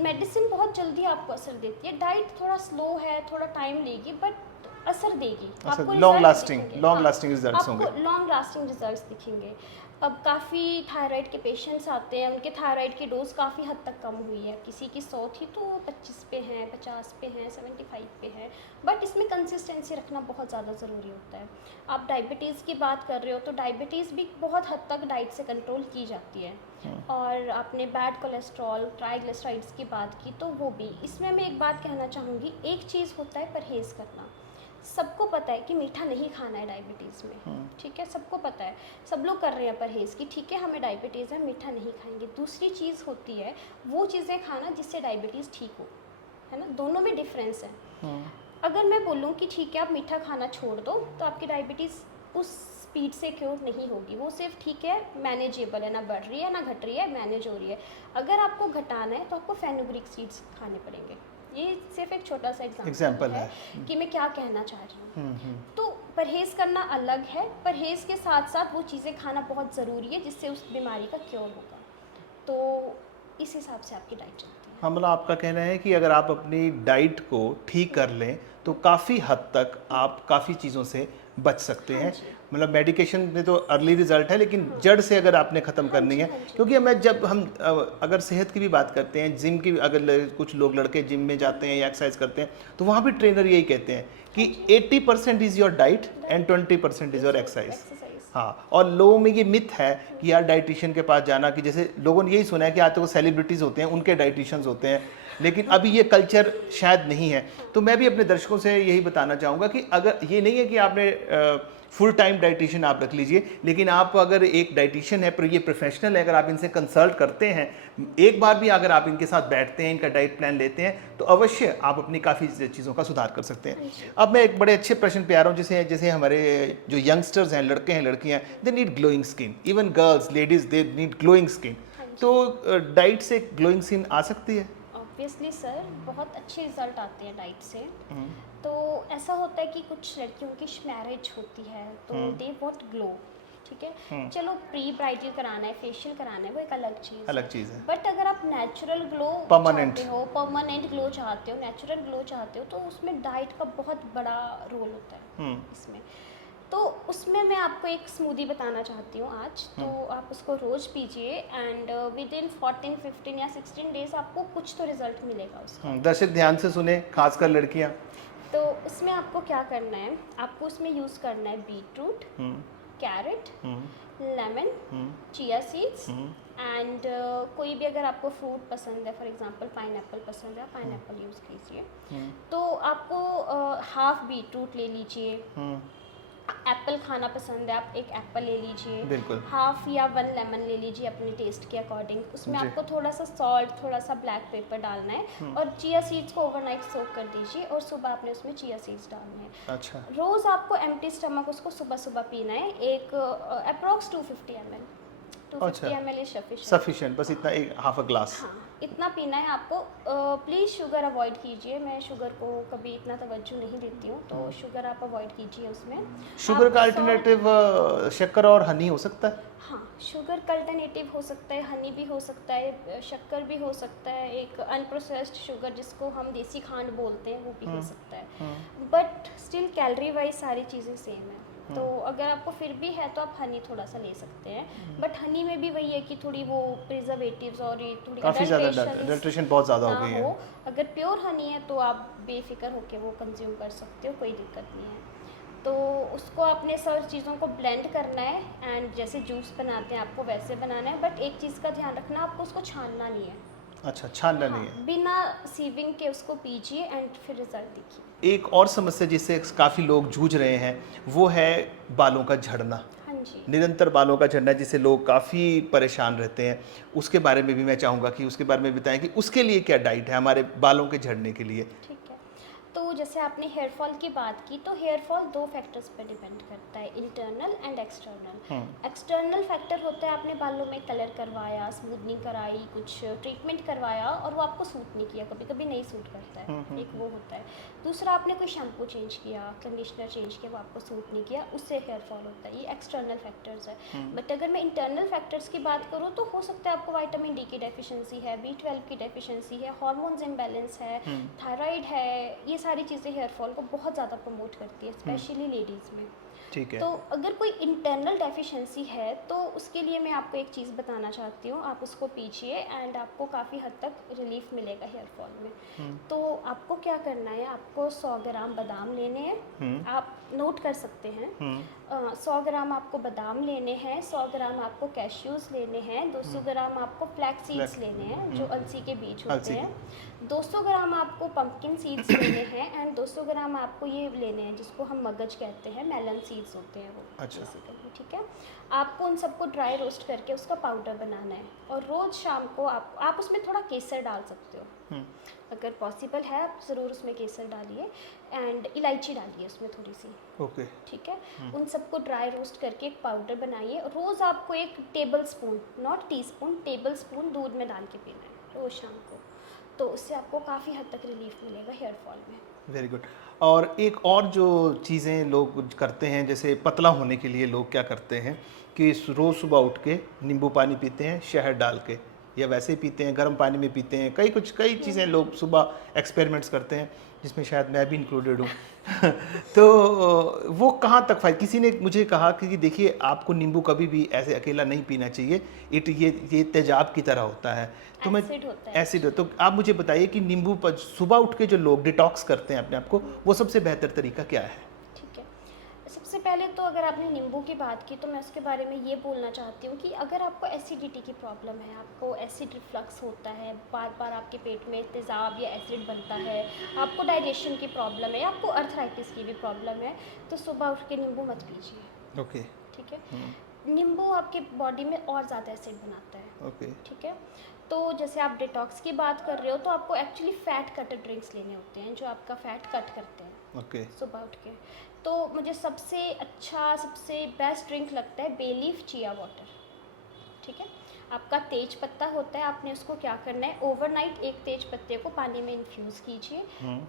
मेडिसिन बहुत जल्दी आपको असर देती है, डाइट थोड़ा स्लो है, थोड़ा टाइम लेगी, बट असर देगी आपको। लॉन्ग result लास्टिंग दिखेंगे। रिजल्ट्स होंगे। आपको लॉन्ग लास्टिंग रिजल्ट्स दिखेंगे। अब काफ़ी थायराइड के पेशेंट्स आते हैं, उनके थायराइड की डोज काफ़ी हद तक कम हुई है। किसी की 100 थी तो 25 पे हैं, 50 पे हैं, 75 पे हैं, बट इसमें कंसिस्टेंसी रखना बहुत ज़्यादा ज़रूरी होता है। आप डायबिटीज़ की बात कर रहे हो तो डायबिटीज़ भी बहुत हद तक डाइट से कंट्रोल की जाती है। और आपने बैड कोलेस्ट्रॉल, ट्राइग्लिसराइड्स की बात की तो वो भी। इसमें मैं एक बात कहना चाहूँगी, एक चीज़ होता है परहेज़ करना। सबको पता है कि मीठा नहीं खाना है डायबिटीज़ में, ठीक है, सबको पता है, सब लोग कर रहे हैं परहेज़ की, ठीक है हमें डायबिटीज़ है मीठा नहीं खाएंगे। दूसरी चीज़ होती है वो चीज़ें खाना जिससे डायबिटीज़ ठीक हो, है ना, दोनों में डिफरेंस है। अगर मैं बोलूँ कि ठीक है आप मीठा खाना छोड़ दो तो आपकी डायबिटीज़ उस स्पीड से क्योर नहीं होगी, वो सिर्फ ठीक है मैनेजेबल है, ना बढ़ रही है ना घट रही है, मैनेज हो रही है। अगर आपको घटाना है तो आपको फेनुग्रीक सीड्स खाने पड़ेंगे। ये सिर्फ एक छोटा सा एग्जाम्पल है कि मैं क्या कहना चाह रही हूँ। तो परहेज़ करना अलग है, परहेज़ के साथ साथ वो चीज़ें खाना बहुत ज़रूरी है जिससे उस बीमारी का क्योर होगा। तो इस हिसाब से आपकी डाइट चलती है। हाँ, मतलब आपका कहना है कि अगर आप अपनी डाइट को ठीक कर लें तो काफ़ी हद तक आप काफ़ी चीज़ों से बच सकते हैं। मतलब मेडिकेशन में तो अर्ली रिजल्ट है, लेकिन जड़ से अगर आपने ख़त्म करनी है, क्योंकि हम अगर सेहत की भी बात करते हैं, जिम की, अगर कुछ लोग लड़के जिम में जाते हैं या एक्सरसाइज करते हैं तो वहाँ भी ट्रेनर यही कहते हैं कि 80% is your diet and 20% is your exercise. हाँ, और लोगों में ये मिथ है कि यार डाइटिशियन के पास जाना, कि जैसे लोगों ने यही सुना है कि आज तो सेलिब्रिटीज़ होते हैं उनके डाइटिशियंस होते हैं, लेकिन अभी ये कल्चर शायद नहीं है। तो मैं भी अपने दर्शकों से यही बताना चाहूँगा कि अगर ये नहीं है कि आपने फुल टाइम डाइटिशियन आप रख लीजिए, लेकिन आप अगर एक डाइटिशियन है पर ये प्रोफेशनल है, अगर आप इनसे कंसल्ट करते हैं, एक बार भी अगर आप इनके साथ बैठते हैं, इनका डाइट प्लान लेते हैं, तो अवश्य आप अपनी काफ़ी चीज़ों का सुधार कर सकते हैं। अब मैं एक बड़े अच्छे प्रश्न पे आ रहा हूँ, जैसे जैसे हमारे जो यंगस्टर्स हैं, लड़के हैं, लड़कियाँ, they need glowing skin, even girls, ladies, they need glowing skin. तो डाइट से ग्लोइंग स्किन आ सकती है? ऑब्वियसली सर, बहुत अच्छे रिजल्ट आते हैं डाइट से। तो ऐसा होता है कि कुछ लड़कियों की मैरिज होती है तो दे वांट ग्लो, ठीक है, चलो प्री ब्राइडल कराना है, फेशियल कराना है, वो एक अलग चीज़ है। बट अगर आप नेचुरल ग्लो परमानेंट चाहते हो, परमानेंट ग्लो चाहते हो, नेचुरल ग्लो चाहते हो, तो उसमें डाइट का बहुत बड़ा रोल होता है इसमें। तो उसमें मैं आपको एक स्मूदी बताना चाहती हूँ आज। तो आप उसको रोज़ पीजिए एंड विद इन 14, 15 या 16 डेज आपको कुछ तो रिजल्ट मिलेगा उसका। दर्शक ध्यान से सुने, खासकर लड़कियाँ। तो उसमें आपको क्या करना है, आपको उसमें यूज़ करना है beetroot, carrot, lemon, chia seeds and कोई भी अगर आपको फ्रूट पसंद है, फॉर एग्जांपल पाइनएप्पल पसंद है, पाइनएप्पल यूज़ कीजिए। तो आपको हाफ बीटरूट ले लीजिए, एप्पल खाना पसंद है, आप एक एप्पल ले लीजिए, बिल्कुल। हाफ या 1 लेमन ले लीजिए अपने टेस्ट के अकॉर्डिंग। उसमें आपको थोड़ा सा सॉल्ट, थोड़ा सा ब्लैक पेपर डालना है और चिया सीड्स को ओवरनाइट सोक कर दीजिए और सुबह आपने उसमें चिया सीड्स डालने हैं। अच्छा। रोज़ आपको एम्प्टी स्टमक उसको सुबह सुबह पीना है, एक approx 250 ml। 250 ml is sufficient, बस इतना, एक हाफ अ ग्लास। हाँ, इतना पीना है आपको। प्लीज़ शुगर अवॉइड कीजिए, मैं शुगर को कभी इतना तवज्जो नहीं देती हूँ, तो शुगर आप अवॉइड कीजिए उसमें। शुगर आप का अल्टरनेटिव शक्कर और हनी हो सकता है? हाँ, शुगर का अल्टरनेटिव हो सकता है, हनी भी हो सकता है, शक्कर भी हो सकता है, एक अनप्रोसेस्ड शुगर जिसको हम देसी खांड बोलते हैं वो भी हो सकता है। बट स्टिल कैलोरी वाइज सारी चीज़ें सेम है। तो अगर आपको फिर भी है तो आप हनी थोड़ा सा ले सकते हैं। बट हनी में भी वही है कि थोड़ी वो प्रिजर्वेटिव्स और ये थोड़ी काफ़ी ज़्यादा अडल्ट्रेशन बहुत ज़्यादा हो गई है। अगर प्योर हनी है तो आप बेफिक्र होके वो कंज्यूम कर सकते हो, कोई दिक्कत नहीं है। तो उसको आपने सब चीज़ों को ब्लेंड करना है एंड जैसे जूस बनाते हैं आपको वैसे बनाना है। बट एक चीज़ का ध्यान रखना, आपको उसको छानना नहीं है। अच्छा, छानना नहीं है। बिना सीविंग के उसको पीजिए एंड फिर रिजल्ट देखिए। एक और समस्या जिससे काफ़ी लोग जूझ रहे हैं वो है बालों का झड़ना। हाँ जी। निरंतर बालों का झड़ना, जिससे लोग काफ़ी परेशान रहते हैं। उसके बारे में भी मैं चाहूँगा कि उसके बारे में बताएं कि उसके लिए क्या डाइट है हमारे बालों के झड़ने के लिए। ठीक है, तो जैसे आपने हेयर फॉल की बात की, तो हेयर फॉल 2 फैक्टर्स पर डिपेंड करता है, internal and external. External factor होता है आपने बालों में कलर करवाया, स्मूथनिंग कराई, कुछ ट्रीटमेंट करवाया और वो आपको सूट नहीं किया, कभी कभी नहीं सूट करता है, एक वो होता है। दूसरा, आपने कोई शैम्पू चेंज किया, कंडीशनर चेंज किया, वो आपको सूट नहीं किया, उससे हेयर फॉल होता है। ये एक्सटर्नल फैक्टर्स है। बट अगर मैं इंटरनल फैक्टर्स की बात करूँ तो हो सकता है आपको विटामिन डी की डेफिशिएंसी है, B12 की डेफिशिएंसी है, हार्मोन्स इम्बैलेंस है, थायराइड है। ये सारी चीज़ें हेयर फॉल को बहुत ज़्यादा प्रमोट करती है, स्पेशली लेडीज़ में। ठीक है। तो अगर कोई इंटरनल डेफिशिएंसी है तो उसके लिए मैं आपको एक चीज़ बताना चाहती हूँ, आप उसको पीजिए एंड आपको काफ़ी हद तक रिलीफ मिलेगा हेयर फॉल में। तो आपको क्या करना है, आपको 100 ग्राम बादाम लेने हैं, आप नोट कर सकते हैं। 100 ग्राम आपको बादाम लेने हैं, 100 ग्राम आपको कैश्यूज़ लेने हैं, 200 ग्राम आपको फ्लैक्स सीड्स लेने हैं जो अलसी के बीज होते हैं, 200 ग्राम आपको पंपकिन सीड्स लेने हैं एंड 200 ग्राम आपको ये लेने हैं जिसको हम मगज कहते हैं, मेलन सीड्स होते हैं वो। अच्छा। बेसिकली, ठीक है। आपको उन सबको ड्राई रोस्ट करके उसका पाउडर बनाना है और रोज़ शाम को आप उसमें थोड़ा केसर डाल सकते हो, अगर पॉसिबल है आप ज़रूर उसमें केसर डालिए एंड इलायची डालिए उसमें थोड़ी सी। ओके। ठीक है। उन सबको ड्राई रोस्ट करके एक पाउडर बनाइए। रोज़ आपको 1 table spoon, not teaspoon, table spoon दूध में डाल के पीना है रोज़ शाम को। तो उससे आपको काफ़ी हद तक रिलीफ मिलेगा हेयर फॉल में। Very good. और एक और जो चीज़ें लोग करते हैं, जैसे पतला होने के लिए लोग क्या करते हैं कि रोज़ सुबह उठ के नींबू पानी पीते हैं शहद डाल के, या वैसे ही पीते हैं, गर्म पानी में पीते हैं, कई चीज़ें लोग सुबह एक्सपेरिमेंट्स करते हैं, जिसमें शायद मैं भी इंक्लूडेड हूँ। तो वो कहाँ तक फायदा? किसी ने मुझे कहा कि देखिए आपको नींबू कभी भी ऐसे अकेला नहीं पीना चाहिए, ये तेजाब की तरह होता है। तो मैं एसिड होता है। एसिड, तो आप मुझे बताइए कि नींबू पर सुबह उठ के जो लोग डिटॉक्स करते हैं अपने आप को, वो सबसे बेहतर तरीका क्या है? ठीक है। सबसे पहले तो अगर आपने नींबू की बात की तो मैं उसके बारे में ये बोलना चाहती हूँ कि अगर आपको एसिडिटी की प्रॉब्लम है, आपको एसिड रिफ्लक्स होता है, बार बार आपके पेट में तेज़ाब या एसिड बनता है, आपको डाइजेशन की प्रॉब्लम है, आपको अर्थराइटिस की भी प्रॉब्लम है, तो सुबह उठ के नींबू मत पीजिए। ओके। ठीक है। नींबू आपके बॉडी में और ज़्यादा एसिड बनाता है। ओके। ठीक है। तो जैसे आप डिटॉक्स की बात कर रहे हो तो आपको एक्चुअली फ़ैट कटर ड्रिंक्स लेने होते हैं जो आपका फ़ैट कट करते हैं ओके। सुबह उठ के। तो मुझे सबसे अच्छा, सबसे बेस्ट ड्रिंक लगता है बे लीफ चिया वाटर। ठीक है। आपका तेज पत्ता होता है, आपने उसको क्या करना है, ओवरनाइट एक तेज पत्ते को पानी में इन्फ्यूज़ कीजिए,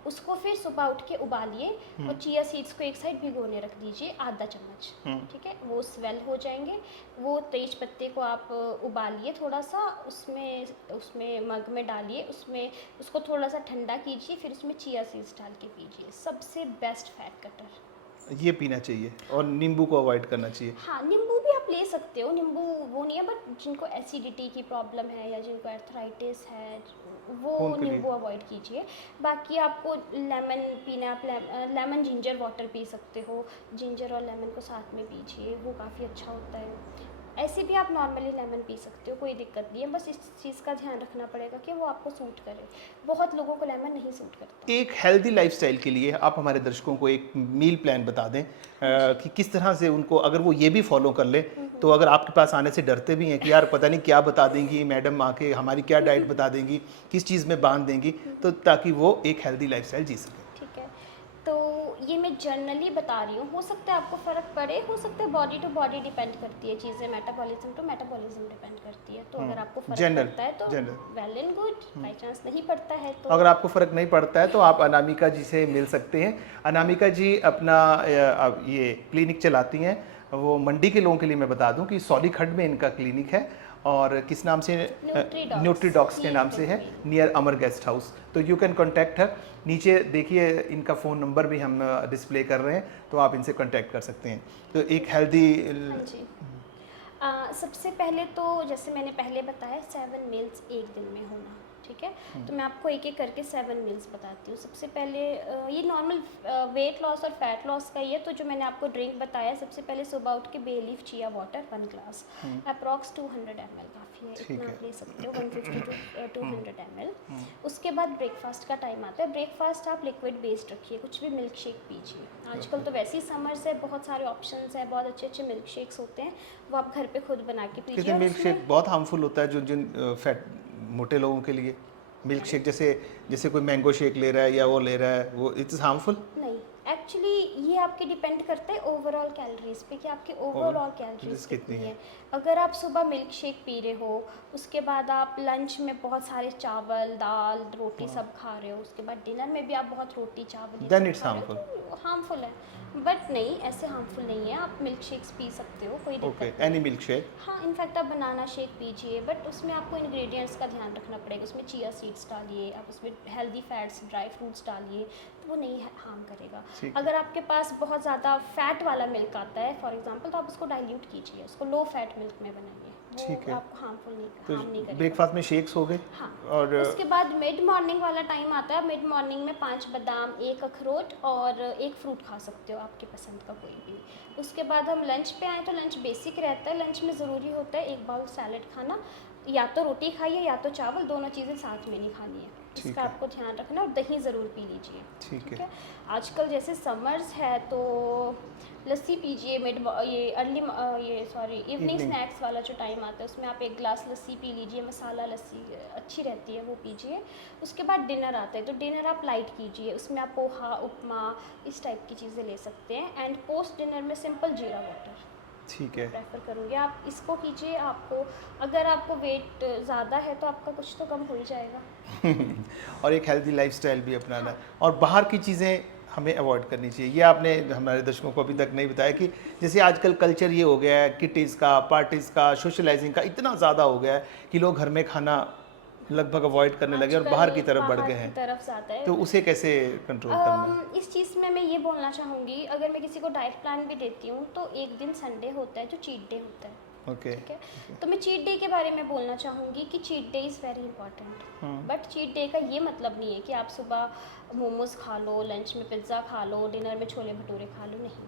उसको फिर सुबह उठ के उबालिए और चिया सीड्स को एक साइड भिगोने रख दीजिए आधा चम्मच। ठीक है। वो स्वेल हो जाएंगे, वो तेज पत्ते को आप उबालिए थोड़ा सा, उसमें मग में डालिए, उसमें उसको थोड़ा सा ठंडा कीजिए, फिर उसमें चिया सीड्स डाल के पीजिए। सबसे बेस्ट फैट कटर। ये पीना चाहिए और नींबू को अवॉइड करना चाहिए। हाँ, नींबू भी आप ले सकते हो, नींबू वो नहीं है, बट जिनको एसिडिटी की प्रॉब्लम है या जिनको अर्थराइटिस है वो उनके लिए। नींबू अवॉइड कीजिए। बाकी आपको लेमन पीना, आप लेमन जिंजर वाटर पी सकते हो, जिंजर और लेमन को साथ में पीजिए, वो काफ़ी अच्छा होता है। ऐसे भी आप नॉर्मली लेमन पी सकते हो, कोई दिक्कत नहीं है, बस इस चीज़ का ध्यान रखना पड़ेगा कि वो आपको सूट करे। बहुत लोगों को लेमन नहीं सूट करता। एक हेल्दी लाइफस्टाइल के लिए आप हमारे दर्शकों को एक मील प्लान बता दें कि किस तरह से उनको, अगर वो ये भी फॉलो कर ले तो अगर आपके पास आने से डरते भी हैं कि यार पता नहीं क्या बता देंगी मैडम आके, हमारी क्या डाइट बता देंगी, किस चीज़ में बांध देंगी, तो ताकि वो एक हेल्दी लाइफस्टाइल जी सके। ठीक है। तो ये मैं जनरली बता रही हूँ, हो सकता है आपको फ़र्क पड़े, हो सकता है बॉडी टू बॉडी डिपेंड करती है चीज़ें, मेटाबॉलिज्म टू मेटाबॉलिज्म डिपेंड करती है। तो अगर आपको फ़र्क जनरल पड़ता है तो general well and good, by chance नहीं पड़ता है तो अगर आपको फ़र्क नहीं पड़ता है तो आप अनामिका जी से मिल सकते हैं। अनामिका जी अपना ये क्लिनिक चलाती हैं, वो मंडी के लोगों के लिए मैं बता दूं कि सौलीखंड में इनका क्लिनिक है और किस नाम से, न्यूट्रीडॉक्स। न्यूट्रीडॉक्स के ही नाम इज से द है, क्वीन। नियर अमर गेस्ट हाउस। तो यू कैन कॉन्टैक्ट हर। नीचे देखिए इनका फ़ोन नंबर भी हम डिस्प्ले कर रहे हैं, तो आप इनसे कॉन्टैक्ट कर सकते हैं। तो एक हेल्दी, हाँ जी। सबसे पहले तो जैसे मैंने पहले बताया 7 मील्स एक दिन में होना। ठीक है। तो मैं आपको एक एक करके 7 मील्स बताती हूँ। सबसे पहले ये नॉर्मल वेट लॉस और फैट लॉस का ही है। तो जो मैंने आपको ड्रिंक बताया, सबसे पहले सुबह उठ के bay leaf chia water 1 glass, approx 200 ml काफ़ी है, ठीक इतना है। आप ले सकते हो, 150 to 200 ml। उसके बाद ब्रेकफास्ट का टाइम आता है। ब्रेकफास्ट आप लिक्विड बेस्ड रखिए, कुछ भी मिल्क शेक पीजिए। आजकल तो वैसे ही समर्स है, बहुत सारे ऑप्शंस है, बहुत अच्छे अच्छे मिल्क शेक्स होते हैं, वो आप घर पे खुद बना के पीजिए। क्योंकि और मिल्क उसमें शेक बहुत हार्मफुल होता है जो जिन फैट मोटे लोगों के लिए। मिल्क शेक जैसे जैसे कोई मैंगो शेक ले रहा है या वो ले रहा है, वो इट इज़ हार्मफुल। नहीं, एक्चुअली ये आपके डिपेंड करता है ओवरऑल कैलोरीज पे कि आपकी ओवरऑल कैलोरीज कितनी है। अगर आप सुबह मिल्क शेक पी रहे हो, उसके बाद आप लंच में बहुत सारे चावल दाल रोटी सब खा रहे हो, उसके बाद डिनर में भी आप बहुत रोटी चावल ये Then सब it's खा रहे हो, तो हार्मफुल है। बट नहीं, ऐसे हार्मफुल नहीं है, आप मिल्क शेक्स पी सकते हो, कोई दिक्कत ओके, नहीं एनी है। Milk shake. हाँ, इनफैक्ट आप बनाना शेक पीजिए, बट उसमें आपको इंग्रेडिएंट्स का ध्यान रखना पड़ेगा। उसमें चिया सीड्स डालिए, आप उसमें हेल्दी फैट्स ड्राई फ्रूट्स डालिए, तो वो नहीं हार्म करेगा। ठीक है। अगर आपके पास बहुत ज़्यादा फैट वाला मिल्क आता है फॉर एग्जांपल, तो आप उसको डाइल्यूट कीजिए, उसको लो फैट मिल्क में बनाइए, ठीक वो है। आपको हार्म नहीं तो करेगा। ब्रेकफास्ट में शेक्स हो गए हाँ। और उसके बाद मिड मॉर्निंग वाला टाइम आता है। मिड मॉर्निंग में 5 बादाम, 1 अखरोट और 1 फ्रूट खा सकते हो, आपकी पसंद का कोई भी। उसके बाद हम लंच पे आए तो लंच बेसिक रहता है। लंच में ज़रूरी होता है 1 बाउल सैलेड खाना, या तो रोटी खाइए या तो चावल, दोनों चीज़ें साथ में नहीं खानी है, ठीक इसका है। आपको ध्यान रखना। और दही ज़रूर पी लीजिए। ठीक है। आजकल जैसे समर्स है तो लस्सी पीजिए, ये अर्ली ये सॉरी इवनिंग Evening। स्नैक्स वाला जो टाइम आता है उसमें आप 1 ग्लास लस्सी पी लीजिए, मसाला लस्सी अच्छी रहती है, वो पीजिए। उसके बाद डिनर आता है, तो डिनर आप लाइट कीजिए, उसमें आप पोहा उपमा इस टाइप की चीज़ें ले सकते हैं। एंड पोस्ट डिनर में सिंपल जीरा वाटर ठीक है। प्रेफर करूँगी, आप इसको कीजिए। आपको अगर आपको वेट ज़्यादा है तो आपका कुछ तो कम हो ही जाएगा। और एक हेल्दी लाइफस्टाइल भी अपनाना है और बाहर की चीज़ें हमें अवॉइड करनी चाहिए। ये आपने हमारे दर्शकों को अभी तक नहीं बताया कि जैसे आजकल कल्चर ये हो गया है, किटीज़ का, पार्टीज़ का, सोशलाइजिंग का इतना ज़्यादा हो गया है कि लोग घर में खाना लगभग अवॉइड करने लगे और आजकल बाहर की तरफ बढ़ बाहर गए की हैं। तरफ ज़्यादा है। तो उसे कैसे कंट्रोल करना है? इस चीज़ में मैं ये बोलना चाहूँगी, अगर मैं किसी को डाइट प्लान भी देती हूँ तो एक दिन संडे होता है जो चीट डे होता है। ओके। ठीक है। तो मैं चीट डे के बारे में बोलना चाहूँगी कि cheat day is very important. But cheat day का ये मतलब नहीं है कि आप सुबह मोमोज खा लो, लंच में पिज़्ज़ा खा लो, डिनर में छोले भटूरे खा लो, नहीं।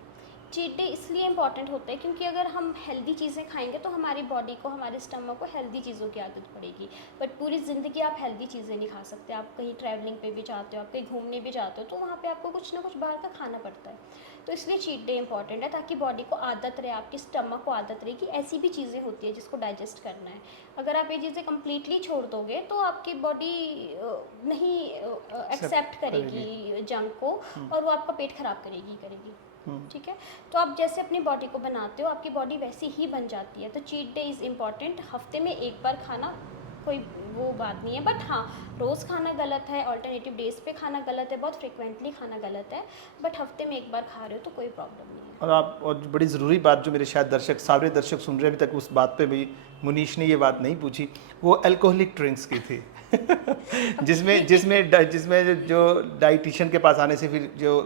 चीट डे इसलिए इम्पॉर्टेंट होता है क्योंकि अगर हम हेल्दी चीज़ें खाएंगे तो हमारी बॉडी को, हमारे स्टमक को हेल्दी चीज़ों की आदत पड़ेगी। बट पूरी ज़िंदगी आप हेल्दी चीज़ें नहीं खा सकते। आप कहीं ट्रैवलिंग पे भी जाते हो, आप कहीं घूमने भी जाते हो, तो वहाँ पे आपको कुछ ना कुछ बाहर का खाना पड़ता है। तो इसलिए चीट डे इंपॉर्टेंट है, ताकि बॉडी को आदत रहे, आपके स्टमक को आदत रहे कि ऐसी भी चीज़ें होती है जिसको डाइजेस्ट करना है। अगर आप ये चीज़ें कम्प्लीटली छोड़ दोगे तो आपकी बॉडी नहीं एक्सेप्ट करेगी जंक को, और वो आपका पेट खराब करेगी। ठीक है, तो आप जैसे अपनी बॉडी को बनाते हो, आपकी बॉडी वैसी ही बन जाती है। तो चीट डे इज़ इम्पॉर्टेंट। हफ्ते में एक बार खाना कोई वो बात नहीं है, बट हाँ, रोज़ खाना गलत है, ऑल्टरनेटिव डेज पे खाना गलत है, बहुत फ्रिक्वेंटली खाना गलत है, बट हफ्ते में एक बार खा रहे हो तो कोई प्रॉब्लम नहीं है। और बड़ी ज़रूरी बात जो मेरे शायद दर्शक, सारे दर्शक सुन रहे हैं अभी तक, उस बात पे भी मुनीश ने ये बात नहीं पूछी, वो अल्कोहलिक ड्रिंक्स की थी। जिसमें जो डाइटिशियन के पास आने से फिर जो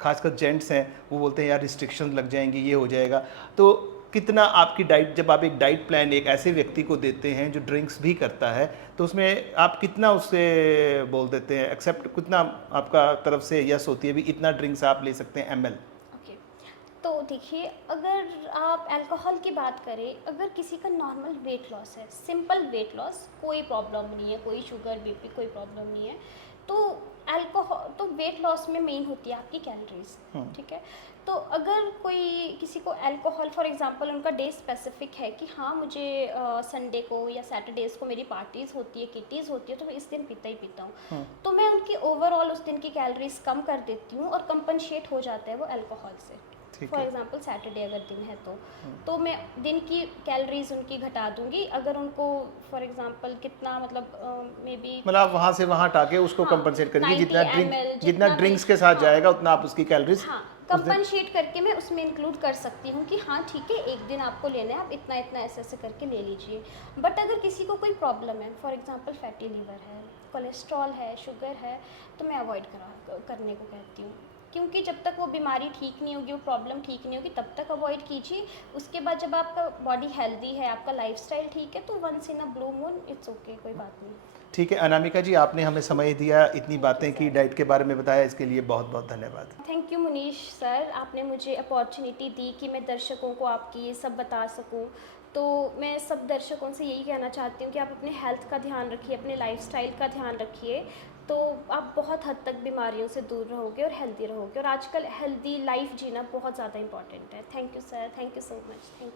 खासकर जेंट्स हैं वो बोलते हैं यार रिस्ट्रिक्शन लग जाएंगी, ये हो जाएगा। तो कितना आपकी डाइट, जब आप एक डाइट प्लान एक ऐसे व्यक्ति को देते हैं जो ड्रिंक्स भी करता है, तो उसमें आप कितना उससे बोल देते हैं, एक्सेप्ट कितना आपका तरफ से यस होती है भी इतना ड्रिंक्स आप ले सकते हैं ml? ओके, तो देखिए, अगर आप अल्कोहल की बात करें, अगर किसी का नॉर्मल वेट लॉस है, सिंपल वेट लॉस, कोई प्रॉब्लम नहीं है, कोई शुगर बीपी कोई प्रॉब्लम नहीं है, तो अल्कोहल, तो वेट लॉस में मेन होती है आपकी कैलोरीज। ठीक है, तो अगर कोई किसी को अल्कोहल, फॉर एग्जांपल उनका डे स्पेसिफिक है कि हाँ मुझे संडे को या सैटरडेज को मेरी पार्टीज़ होती है, किटीज़ होती है, तो मैं इस दिन पीता ही पीता हूँ, तो मैं उनकी ओवरऑल उस दिन की कैलोरीज कम कर देती हूँ और कंपनसेट हो जाता है वो अल्कोहल से। फॉर एग्जांपल सैटरडे अगर दिन है तो मैं दिन की कैलोरीज उनकी घटा दूंगी। अगर उनको फॉर एग्जांपल कितना, मतलब मे बी, मतलब आप वहाँ से वहाँ हटा के उसको हाँ, कंपनसेट करेंगे, 90 ml जितना ड्रिंक्स के साथ जाएगा उतना आप उसकी कैलोरीज कंपनसेट करके मैं उसमें इंक्लूड कर सकती हूँ कि हाँ ठीक है, एक दिन आपको लेना है, आप इतना इतना ऐसे ऐसे करके ले लीजिए। बट अगर किसी को कोई प्रॉब्लम है, फॉर एग्जांपल फैटी लीवर है, कोलेस्ट्रॉल है, शुगर है, तो मैं अवॉइड करने को कहती हूँ, क्योंकि जब तक वो बीमारी ठीक नहीं होगी, वो प्रॉब्लम ठीक नहीं होगी, तब तक अवॉइड कीजिए। उसके बाद जब आपका बॉडी हेल्दी है, आपका लाइफस्टाइल ठीक है, तो once in a blue moon it's okay, कोई बात नहीं। ठीक है अनामिका जी, आपने हमें समय दिया, इतनी बातें की, डाइट के बारे में बताया, इसके लिए बहुत बहुत धन्यवाद। थैंक यू मुनीश सर, आपने मुझे अपॉर्चुनिटी दी कि मैं दर्शकों को आपकी ये सब बता सकूं। तो मैं सब दर्शकों से यही कहना चाहती हूँ कि आप अपने हेल्थ का ध्यान रखिए, अपने लाइफस्टाइल का ध्यान रखिए, तो आप बहुत हद तक बीमारियों से दूर रहोगे और हेल्दी रहोगे। और आजकल हेल्दी लाइफ जीना बहुत ज़्यादा इंपॉर्टेंट है। Thank you sir, thank you so much, thank you.